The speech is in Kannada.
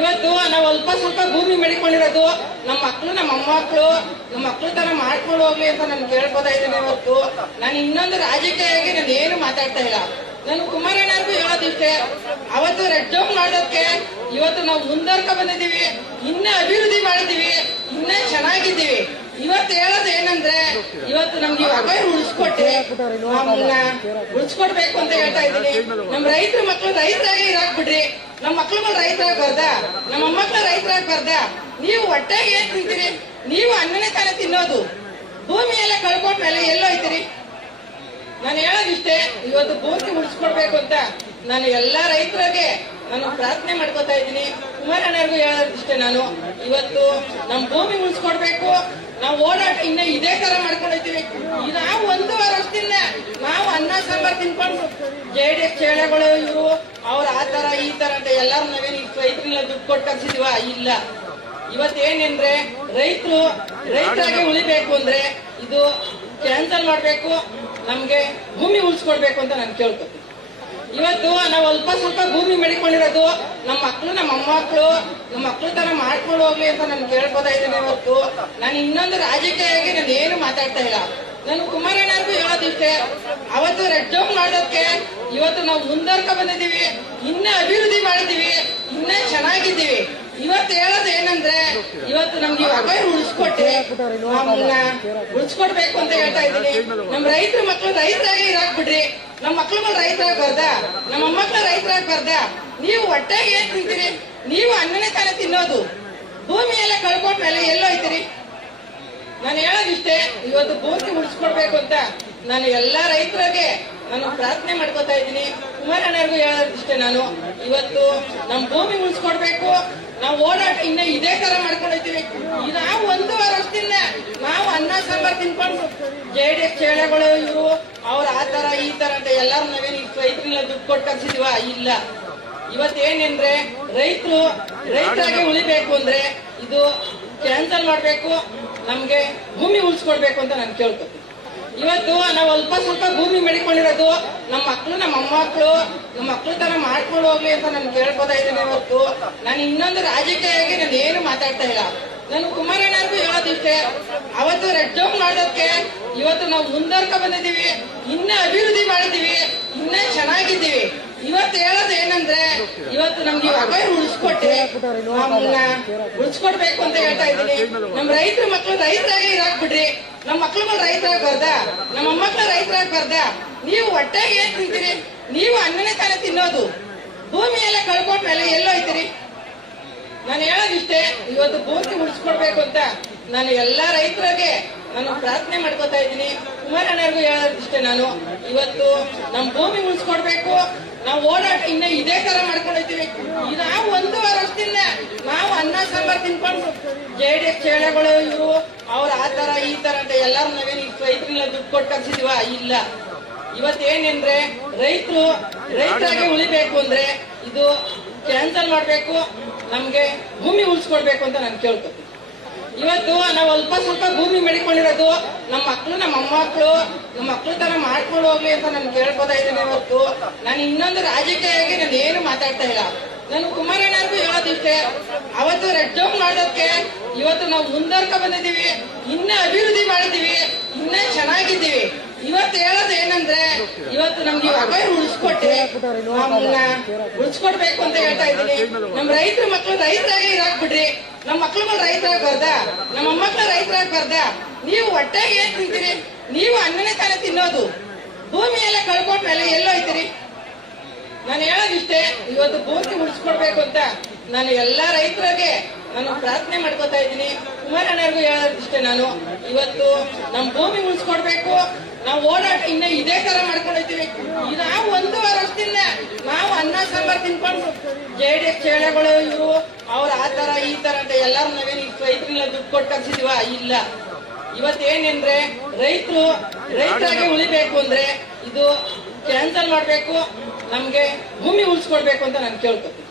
ಇವತ್ತು ನಾವು ಅಲ್ಪ ಸ್ವಲ್ಪ ಭೂಮಿ ಬೆಳ್ಕೊಂಡಿರೋದು ನಮ್ಮ ಮಕ್ಕಳು ನಮ್ಮ ಮೊಮ್ಮಕ್ಕಳು ನಮ್ಮ ಮಕ್ಕಳು ತರ ಮಾಡ್ಕೊಂಡು ಹೋಗ್ಲಿ ಅಂತ ನಾನು ಕೇಳ್ಕೊತಾ ಇದ್ದೇನೆ ಹೊರತು ನಾನು ಇನ್ನೊಂದು ರಾಜಕೀಯವಾಗಿ ನಾನು ಏನು ಮಾತಾಡ್ತಾ ಇಲ್ಲ. ನಾನು ಕುಮಾರಣ್ಣವ್ರಿಗೂ ಹೇಳೋದಿಷ್ಟೇ, ಅವತ್ತು ರೆಡ್ ಜೋನ್ ಮಾಡೋದಕ್ಕೆ ಇವತ್ತು ನಾವು ಮುಂದರ್ಕ ಬಂದಿದ್ದೀವಿ, ಇನ್ನ ಅಭಿವೃದ್ಧಿ ಮಾಡಿದೀವಿ, ಇನ್ನ ಚೆನ್ನಾಗಿದ್ದೀವಿ. ಇವತ್ತು ಹೇಳೋದು ಏನಂದ್ರೆ ಇವತ್ತು ನಮ್ಗೆ ಅಭಯ ಉಳಿಸ್ಕೊಟ್ಟೆ ನಮ್ಮನ್ನ ಉಳಿಸ್ಕೊಡ್ಬೇಕು ಅಂತ ಹೇಳ್ತಾ ಇದ್ದೀನಿ. ನಮ್ ರೈತರ ಮಕ್ಕಳು ರೈತರಾಗಿ ಇರಾಕ್ಬಿಡ್ರಿ, ನಮ್ಮ ಮಕ್ಳುಗಳು ರೈತರಾಗಬಾರ್ದ, ನಮ್ಮ ಮೊಮ್ಮಕ್ಳು ರೈತರಾಗಬಾರ್ದ. ನೀವು ಒಟ್ಟಾಗಿ ಏನ್ ತಿಂತೀರಿ? ನೀವು ಅನ್ನನೇ ತಾನೇ ತಿನ್ನೋದು. ಭೂಮಿ ಎಲ್ಲ ಕಳ್ಕೊಂಡ್ಮೇಲೆ ಎಲ್ಲೋಯ್ತೀರಿ? ನಾನು ಹೇಳೋದಿಷ್ಟೇ, ಇವತ್ತು ಭೂಮಿ ಉಳಿಸ್ಕೊಡ್ಬೇಕು ಅಂತ ನಾನು ಎಲ್ಲಾ ರೈತರಿಗೆ ನಾನು ಪ್ರಾರ್ಥನೆ ಮಾಡ್ಕೋತಾ ಇದ್ದೀನಿ. ಕುಮಾರಣ್ಣವ್ರಿಗೂ ಹೇಳೋದಿಷ್ಟೇ, ನಾನು ಇವತ್ತು ನಮ್ ಭೂಮಿ ಉಳಿಸ್ಕೊಡ್ಬೇಕು. ನಾವು ಓಡಾಟ ಇನ್ನ ಇದೇ ತರ ಮಾಡ್ಕೊಂಡಿರ್ತೀವಿ. ನಾವು 1 ವರ್ಷದಿಂದ ನಾವು ಅನ್ನ ಸಾಂಬಾರ್ ತಿನ್ಕೊಂಡು JDS ಚೇಳೆಗಳು ಇವರು ಅವ್ರ ಆ ತರ ಈ ತರ ಅಂತ ಎಲ್ಲಾರು ನಾವೇನು ರೈತರಿಗೆಲ್ಲ ದುಡ್ಡು ಕೊಟ್ಟು ಕಳ್ಸಿದೀವ? ಇಲ್ಲ. ಇವತ್ತೇನೆಂದ್ರೆ ರೈತರಾಗಿ ಉಳಿಬೇಕು ಅಂದ್ರೆ ಇದು ಕ್ಯಾನ್ಸಲ್ ಮಾಡ್ಬೇಕು, ನಮ್ಗೆ ಭೂಮಿ ಉಳಿಸ್ಕೊಡ್ಬೇಕು ಅಂತ ನಾನು ಕೇಳ್ಕೊತೀನಿ. ಇವತ್ತು ನಾವು ಅಲ್ಪ ಸ್ವಲ್ಪ ಭೂಮಿ ಬೆಳ್ಕೊಂಡಿರೋದು ನಮ್ಮ ಮಕ್ಕಳು ನಮ್ಮ ಮೊಮ್ಮಕ್ಕಳು ನಮ್ಮ ಮಕ್ಕಳು ತರ ಮಾಡ್ಕೊಂಡು ಹೋಗ್ಲಿ ಅಂತ ನಾನು ಕೇಳ್ಕೊತಾ ಇದ್ದೇನೆ ಹೊರತು ನಾನು ಇನ್ನೊಂದು ರಾಜಕೀಯವಾಗಿ ನಾನು ಏನು ಮಾತಾಡ್ತಾ ಇಲ್ಲ. ನಾನು ಕುಮಾರಣ್ಣವ್ರಿಗೂ ಹೇಳೋದಿಷ್ಟೇ, ಅವತ್ತು ರೆಡ್ ಜೋನ್ ಮಾಡೋದಕ್ಕೆ ಇವತ್ತು ನಾವು ಮುಂದರ್ಕ ಬಂದಿದ್ದೀವಿ, ಇನ್ನ ಅಭಿವೃದ್ಧಿ ಮಾಡಿದೀವಿ, ಇನ್ನ ಚೆನ್ನಾಗಿದ್ದೀವಿ. ಇವತ್ತು ಹೇಳೋದು ಏನಂದ್ರೆ ಇವತ್ತು ನಮ್ಗೆ ಅಭಯ ಉಳಿಸ್ಕೊಟ್ಟೆ ನಮ್ಮನ್ನ ಉಳಿಸ್ಕೊಡ್ಬೇಕು ಅಂತ ಹೇಳ್ತಾ ಇದ್ದೀನಿ. ನಮ್ ರೈತರ ಮಕ್ಕಳು ರೈತರಾಗಿ ಇರಾಕ್ಬಿಡ್ರಿ, ನಮ್ಮ ಮಕ್ಳುಗಳು ರೈತರಾಗಬಾರ್ದ, ನಮ್ಮ ಮೊಮ್ಮಕ್ಳು ರೈತರಾಗಬಾರ್ದ. ನೀವು ಒಟ್ಟಾಗಿ ಏನ್ ತಿಂತೀರಿ? ನೀವು ಅನ್ನನೇ ತಾನೇ ತಿನ್ನೋದು. ಭೂಮಿ ಎಲ್ಲ ಕಳ್ಕೊಂಡ್ಮೇಲೆ ಎಲ್ಲೋಯ್ತೀರಿ? ನಾನು ಹೇಳೋದಿಷ್ಟೇ, ಇವತ್ತು ಭೂಮಿ ಉಳಿಸ್ಕೊಡ್ಬೇಕು ಅಂತ ನಾನು ಎಲ್ಲಾ ರೈತರಿಗೆ ನಾನು ಪ್ರಾರ್ಥನೆ ಮಾಡ್ಕೋತಾ ಇದ್ದೀನಿ. ಕುಮಾರಣ್ಣವ್ರಿಗೂ ಹೇಳೋದಿಷ್ಟೇ, ನಾನು ಇವತ್ತು ನಮ್ ಭೂಮಿ ಉಳಿಸ್ಕೊಡ್ಬೇಕು. ನಾವು ಓಡಾಟ ಇನ್ನ ಇದೇ ತರ ಮಾಡ್ಕೊಂಡಿರ್ತೀವಿ. ನಾವು 1 ವರ್ಷದಿಂದ ನಾವು ಅನ್ನ ಸಾಂಬಾರ್ ತಿನ್ಕೊಂಡು JDS ಚೇಳೆಗಳು ಇವರು ಅವ್ರ ಆ ತರ ಈ ತರ ಅಂತ ಎಲ್ಲಾರು ನಾವೇನು ರೈತರಿಗೆಲ್ಲ ದುಡ್ಡು ಕೊಟ್ಟು ಕಳ್ಸಿದೀವ? ಇಲ್ಲ. ಇವತ್ತೇನೆಂದ್ರೆ ರೈತರಾಗಿ ಉಳಿಬೇಕು ಅಂದ್ರೆ ಇದು ಕ್ಯಾನ್ಸಲ್ ಮಾಡ್ಬೇಕು, ನಮ್ಗೆ ಭೂಮಿ ಉಳಿಸ್ಕೊಡ್ಬೇಕು ಅಂತ ನಾನು ಕೇಳ್ಕೊತೀನಿ. ಇವತ್ತು ನಾವು ಅಲ್ಪ ಸ್ವಲ್ಪ ಭೂಮಿ ಬೆಳ್ಕೊಂಡಿರೋದು ನಮ್ಮ ಮಕ್ಕಳು ನಮ್ಮ ಮೊಮ್ಮಕ್ಕಳು ನಮ್ಮ ಮಕ್ಕಳು ತರ ಮಾಡ್ಕೊಂಡು ಹೋಗ್ಲಿ ಅಂತ ನಾನು ಕೇಳ್ಕೊತಾ ಇದ್ದೇನೆ ಹೊರತು ನಾನು ಇನ್ನೊಂದು ರಾಜಕೀಯವಾಗಿ ನಾನು ಏನು ಮಾತಾಡ್ತಾ ಇಲ್ಲ. ನಾನು ಕುಮಾರಣ್ಣವ್ರಿಗೂ ಹೇಳೋದಿಷ್ಟೇ, ಅವತ್ತು ರೆಡ್ ಜೋನ್ ಮಾಡೋದಕ್ಕೆ ಇವತ್ತು ನಾವು ಮುಂದರ್ಕ ಬಂದಿದ್ದೀವಿ, ಇನ್ನ ಅಭಿವೃದ್ಧಿ ಮಾಡಿದೀವಿ, ಇನ್ನ ಚೆನ್ನಾಗಿದ್ದೀವಿ. ಇವತ್ತು ಹೇಳೋದು ಏನಂದ್ರೆ ಇವತ್ತು ನಮ್ಗೆ ಅಭಯ ಉಳಿಸ್ಕೊಟ್ಟೆ ನಮ್ಮನ್ನ ಉಳಿಸ್ಕೊಡ್ಬೇಕು ಅಂತ ಹೇಳ್ತಾ ಇದ್ದೀನಿ. ನಮ್ ರೈತರ ಮಕ್ಕಳು ರೈತರಾಗಿ ಇರಾಕ್ಬಿಡ್ರಿ, ನಮ್ಮ ಮಕ್ಳುಗಳು ರೈತರಾಗಬಾರ್ದ, ನಮ್ಮ ಮೊಮ್ಮಕ್ಳು ರೈತರಾಗಬಾರ್ದ. ನೀವು ಒಟ್ಟಾಗಿ ಏನ್ ತಿಂತೀರಿ? ನೀವು ಅನ್ನನೇ ತಾನೇ ತಿನ್ನೋದು. ಭೂಮಿ ಎಲ್ಲ ಕಳ್ಕೊಂಡ್ಮೇಲೆ ಎಲ್ಲೋಯ್ತೀರಿ? ನಾನು ಹೇಳೋದಿಷ್ಟೇ, ಇವತ್ತು ಭೂಮಿ ಉಳಿಸ್ಕೊಡ್ಬೇಕು ಅಂತ ನಾನು ಎಲ್ಲಾ ರೈತರಿಗೆ ನಾನು ಪ್ರಾರ್ಥನೆ ಮಾಡ್ಕೋತಾ ಇದ್ದೀನಿ. ಕುಮಾರಣ್ಣವ್ರಿಗೂ ಹೇಳೋದಿಷ್ಟೇ, ನಾನು ಇವತ್ತು ನಮ್ ಭೂಮಿ ಉಳಿಸ್ಕೊಡ್ಬೇಕು. ನಾವು ಓಡಾಟ ಇನ್ನ ಇದೇ ತರ ಮಾಡ್ಕೊಂಡಿರ್ತೀವಿ. ನಾವು 1 ವರ್ಷದಿಂದ ನಾವು ಅನ್ನ ಸಾಂಬಾರ್ ತಿನ್ಕೊಂಡು JDS ಚೇಳೆಗಳು ಇವರು ಅವ್ರ ಆ ತರ ಈ ತರ ಅಂತ ಎಲ್ಲಾರು ನಾವೇನು ರೈತರಿಗೆಲ್ಲ ದುಡ್ಡು ಕೊಟ್ಟು ಕಳ್ಸಿದೀವ? ಇಲ್ಲ. ಇವತ್ತೇನೆಂದ್ರೆ ರೈತರಾಗಿ ಉಳಿಬೇಕು ಅಂದ್ರೆ ಇದು ಕ್ಯಾನ್ಸಲ್ ಮಾಡ್ಬೇಕು, ನಮ್ಗೆ ಭೂಮಿ ಉಳಿಸ್ಕೊಡ್ಬೇಕು ಅಂತ ನಾನು ಕೇಳ್ಕೊತೀನಿ. ಇವತ್ತು ನಾವು ಅಲ್ಪ ಸ್ವಲ್ಪ ಭೂಮಿ ಬೆಳ್ಕೊಂಡಿರೋದು ನಮ್ಮ ಮಕ್ಕಳು ನಮ್ಮ ಮೊಮ್ಮಕ್ಕಳು ನಮ್ಮ ಮಕ್ಕಳು ತರ ಮಾಡ್ಕೊಂಡು ಹೋಗ್ಲಿ ಅಂತ ನಾನು ಕೇಳ್ಕೊತಾ ಇದ್ದೇನೆ ಹೊರತು ನಾನು ಇನ್ನೊಂದು ರಾಜಕೀಯವಾಗಿ ನಾನು ಏನು ಮಾತಾಡ್ತಾ ಇಲ್ಲ. ನಾನು ಕುಮಾರಣ್ಣವ್ರಿಗೂ ಹೇಳೋದಿಷ್ಟೇ, ಅವತ್ತು ರೆಡ್ ಜೋನ್ ಮಾಡೋದಕ್ಕೆ ಇವತ್ತು ನಾವು ಮುಂದರ್ಕ ಬಂದಿದ್ದೀವಿ, ಇನ್ನ ಅಭಿವೃದ್ಧಿ ಮಾಡಿದೀವಿ, ಇನ್ನ ಚೆನ್ನಾಗಿದ್ದೀವಿ. ಇವತ್ತು ಹೇಳೋದು ಏನಂದ್ರೆ ಇವತ್ತು ನಮ್ಗೆ ಅಭಯ ಉಳಿಸ್ಕೊಟ್ಟೆ ನಮ್ಮನ್ನ ಉಳಿಸ್ಕೊಡ್ಬೇಕು ಅಂತ ಹೇಳ್ತಾ ಇದ್ದೀನಿ. ನಮ್ ರೈತರ ಮಕ್ಕಳು ರೈತರಾಗಿ ಇರಾಕ್ಬಿಡ್ರಿ, ನಮ್ಮ ಮಕ್ಳುಗಳು ರೈತರಾಗಬಾರ್ದ, ನಮ್ಮ ಮೊಮ್ಮಕ್ಳು ರೈತರಾಗಬಾರ್ದ. ನೀವು ಒಟ್ಟಾಗಿ ಏನ್ ತಿಂತೀರಿ? ನೀವು ಅನ್ನನೇ ತಾನೇ ತಿನ್ನೋದು. ಭೂಮಿ ಎಲ್ಲ ಕಳ್ಕೊಂಡ್ಮೇಲೆ ಎಲ್ಲೋಯ್ತೀರಿ? ನಾನು ಹೇಳೋದಿಷ್ಟೇ, ಇವತ್ತು ಭೂಮಿ ಉಳಿಸ್ಕೊಡ್ಬೇಕು ಅಂತ ನಾನು ಎಲ್ಲಾ ರೈತರಿಗೆ ನಾನು ಪ್ರಾರ್ಥನೆ ಮಾಡ್ಕೋತಾ ಇದ್ದೀನಿ. ಕುಮಾರಣ್ಣವ್ರಿಗೂ ಹೇಳೋದಿಷ್ಟೇ, ನಾನು ಇವತ್ತು ನಮ್ ಭೂಮಿ ಉಳಿಸ್ಕೊಡ್ಬೇಕು. ನಾವು ಓಡಾಟ ಇನ್ನ ಇದೇ ತರ ಮಾಡ್ಕೊಂಡಿರ್ತೀವಿ. ನಾವು 1 ವರ್ಷದಿಂದ ನಾವು ಅನ್ನ ಸಾಂಬಾರ್ ತಿನ್ಕೊಂಡು JDS ಚೇಳೆಗಳು ಇವರು ಅವ್ರ ಆ ತರ ಈ ತರ ಅಂತ ಎಲ್ಲಾರು ನಾವೇನು ರೈತರಿಗೆಲ್ಲ ದುಡ್ಡು ಕೊಟ್ಟು ಕಳ್ಸಿದೀವ? ಇಲ್ಲ. ಇವತ್ತೇನೆಂದ್ರೆ ರೈತರಾಗಿ ಉಳಿಬೇಕು ಅಂದ್ರೆ ಇದು ಕ್ಯಾನ್ಸಲ್ ಮಾಡ್ಬೇಕು, ನಮ್ಗೆ ಭೂಮಿ ಉಳಿಸ್ಕೊಡ್ಬೇಕು ಅಂತ ನಾನು ಕೇಳ್ಕೊತೀನಿ.